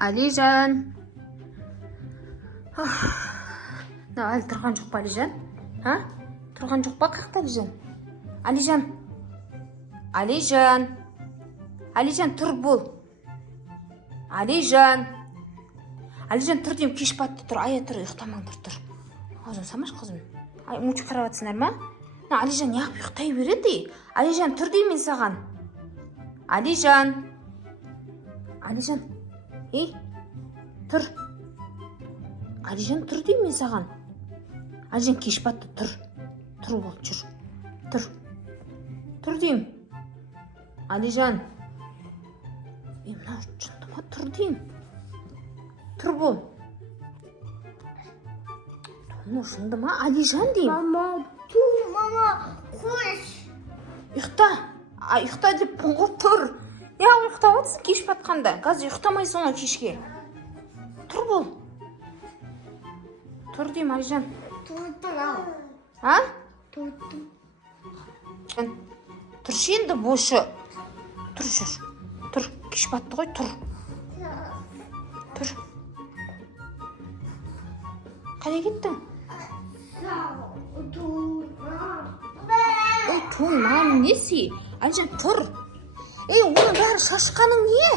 Алижан. Әлі тұрған жоқ па, Алижан? Тұрған жоқ па, қақта, Алижан? Алижан, тұр бол. Алижан, тұр дейм, кеш батты, тұр. Ая, тұр, ұйықтамаңдар, тұр. Аузын самаш, қызым. Мультик қарап жатсыңдар ма? Алижан, неғып ұйықтай береді? Алижан, тұр дейм мен саған. Алижан, ей, тұр. Алижан, тұр дейм мен саған. Алижан, кеш батты, тұр. Тұр бол, жүр. Тұр дейм. Алижан. Мына жынды ма, тұр дейм. Тұр бол. Тұр жынды ма, Алижан дейм. Мама, қош. Ұйықта деп бұңғыр тұр. Неғып ұйықтап атсың кеш батқанда? Қазір ұйықтамайсың ғой кешке. Тұр бол. Тұр дейм, Алижан. Тұршы енді бошы. Тұр жүр. Тұр, кеш батты ғой, тұр. Қайда кеттің? Ой, туңмам, несі? Алижан, тұр. Оның бәрі шашқаның не?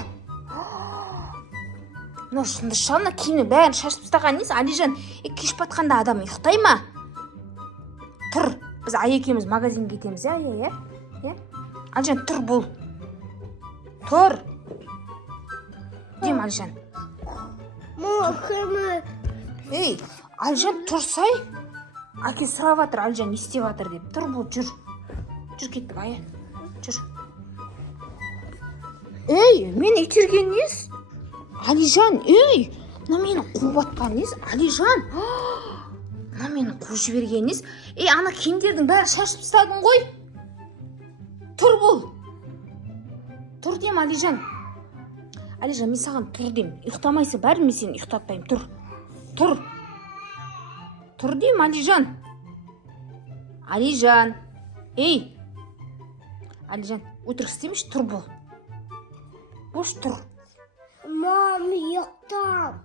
Мына шындышағына киімнің бәрін шашып тастаған несі? Алижан, кеш батқанда адам ұйықтай ма? Тұр. Біз ай екеуміз магазинге кетеміз, ая? Алижан, тұр бұл. Тұр. Дем, Алижан. Алижан, тұрсай. Әке сұрап жатыр, Алижан не істеп жатыр деп. Тұр бұл, жүр. Жүр кеттік, ая. Жүр. Мен итерген нес? Алижан, мына мені қуып атқан нес? Алижан. Мына мені қуып жіберген нес? Ана киімдердің бәрі шашып тастадың ғой. Тұр бұл. Тұр дем, Алижан. Алижан, мен саған тұр дем. Ұйықтамайсы бәрі мен сені ұйықтатпайым. Тұр. Тұр дем, Алижан. Алижан. Алижан, өтірік істемеш, тұр бұл. Бош тұр. Мам, ұйықтам.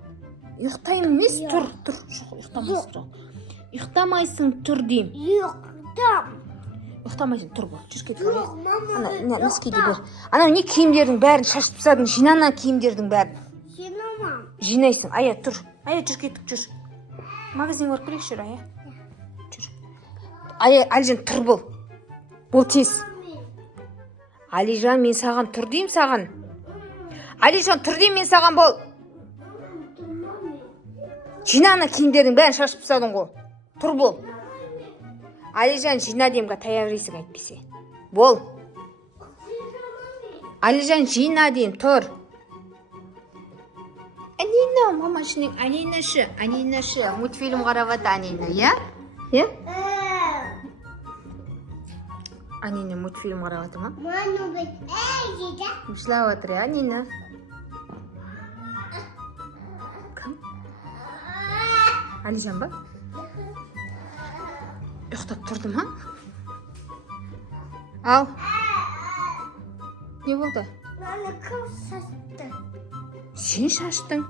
Ұйықтайым емес, тұр. Ұйықтамайсың, тұр дейм. Ұйықтамайсың, тұр бол. Жүр кетіп бер. Носкиді бер. Ана не киімдердің бәрін шашып тастадың, жинана киімдердің бәрін. Жинамам. Жинайсың. Ая, тұр. Ая, жүр кетіп, жүр. Магазинге барып келейік, жүр, ая. Жүр. Ая, Алижан, тұр бол. Бол тез. Алижан, мен саған тұр дейм саған. Алижан, тұр дейм мен саған бол. Жинана киімдердің бәрін шашып тастадың ғой. Тұр бол. Алижан, жина деймға таяқ жейсің әйтпесе. Бол. Алижан, жина дейм, тұр. Анина, мамашының Анинашы. Мультфильм қарап ата Анина, я? Анина мультфильм қарап ата ма? Жылап отыр, Анина. Кім? Алижан ба? Ұйықтап тұрды ма? Ал. Не болды? Мені кім шашты? Сен шаштың.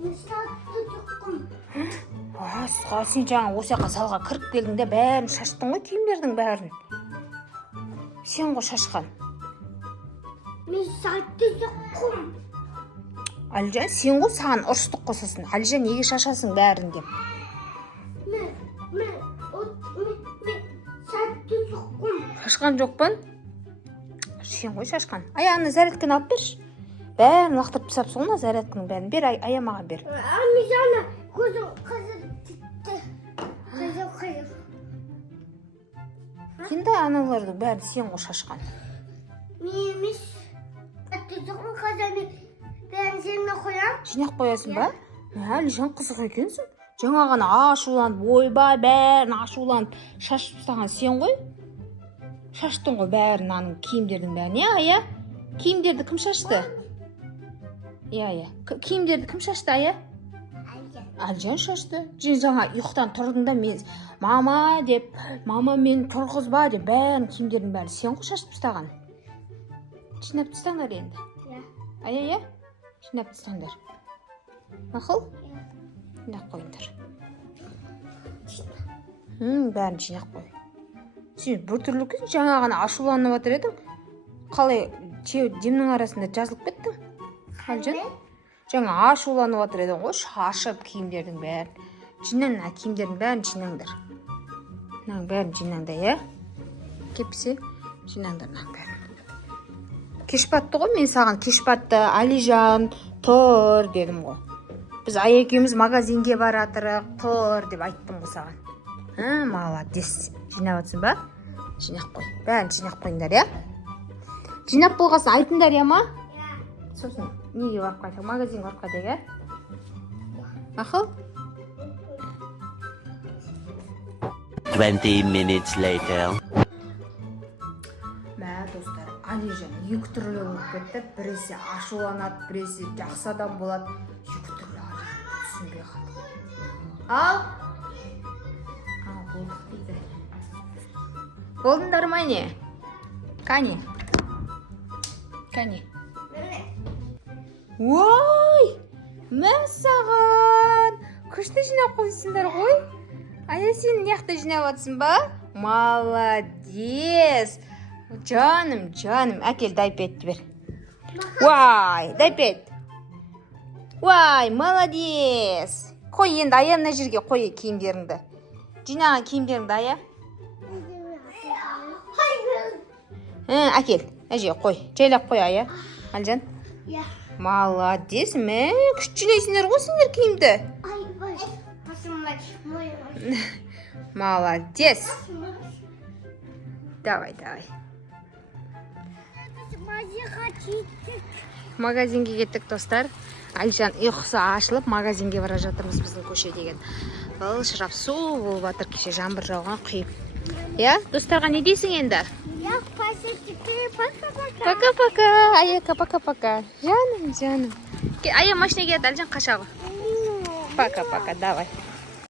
Мен шашты жоқпын. Сен жаңа осы жаққа салға кіріп келдің де бәрін шаштың ғой, киімдердің бәрін. Сен ғой шашқан. Мен шашты жоқпын. Алижан, сен ғой саған ұрыстық қосасын. Алижан, неге шашасың бәрін деп. Мен шашты жоқпын. Шашқан жоқпын? Сен ғой шашқан. Аяғына зарядканы алып берші. Бәрін лақтырып тастап солына зарядканың бәрін бер, ая маған бер. Алижан, көзім қызыр тіпті. Қызыр. Енді аналардың бәрін сен ғой шашқан. Мен емес. Шашты жоқпын, қазір мен сені қоям. Жинақ қоясың ба? Алижан, қызық екенсің. Жаңа ғана ашуланып, ойбай бәрін ашуланып шашып тастаған сен ғой. Шаштың ғой бәрін, аның киімдердің бәрін. Ая? Киімдерді кім шашты? Киімдерді кім шашты, ая? Алижан шашты. Жаңа ұйықтан тұрдың да мен мама деп, мама мен тұрғызба деп бәрін киімдердің бәрін сен ғой шашып тастаған. Жинап тастаңдар енді. Ая, жинап тастаңдар. Мақұл? Жинап қойыңдар. Бәрін жинап қой. Сен біртүрлі күн жаңа ғана ашуланып отыр едің. Қалай демнің арасында жазылып кеттің? Әлжан? Жаңа ашуланып отыр едің ғой, шашып киімдердің бәрін. Жинаңдар, киімдердің бәрін жинаңдар. Мынаның бәрін жинаңдар, иә? Кепсе, жинаңдар мынаның бәрін. Кеш батты ғой, мен саған кеш батты, Алижан, тұр дедім ғой. Біз Ая екеуміз магазинге баратырық, тұр деп айттым ғой саған. Молодец. Жинап отсың ба? Жинап қой. Бәрін жинап қойыңдар, иә? Жинап болғасын айтыңдар, иә ма? Сосын неге барып қайтақ? Магазинге барып қайтақ, иә? Мақұл? 20 minutes later. Мә, достар, Алижан екі түрлі болып кетті. Біресе ашуланады, біресе жақсы адам болады. Екі түрлі Алижан түсінбей қалды. Ал, болдық дейді. Болдыңдар ма не? Кәне? Кәне? Ой, мәссаған! Күшті жинап қойсыңдар ғой. Ая, сен неқті жинап атсың ба? Молодец! Жаным, әкел дайпетті бер. Вай, дайпет. Вай, молодец! Қой, енді Ая мына жерге қой киімдеріңді. Жинаған киімдеріңді, Ая. Әкел, әже қой. Жайлап қой, Ая. Алжан? Молодец, мә, күшті жинайсыңдар ғой сендер киімді. Молодец. Давай. Магазинге кеттік, достар. Алижан ұйқысы ашылып, магазинге бара жатырмыз біздің көше деген. Бұл шырап су болып жатыр, кеше жаңбыр жауған құйып. Я, достарға не дейсің енді? Пока-пока. Аяка, пока-пока. Жаным. Ая, машина келеді, Алижан қашағы. Пока-пока, давай.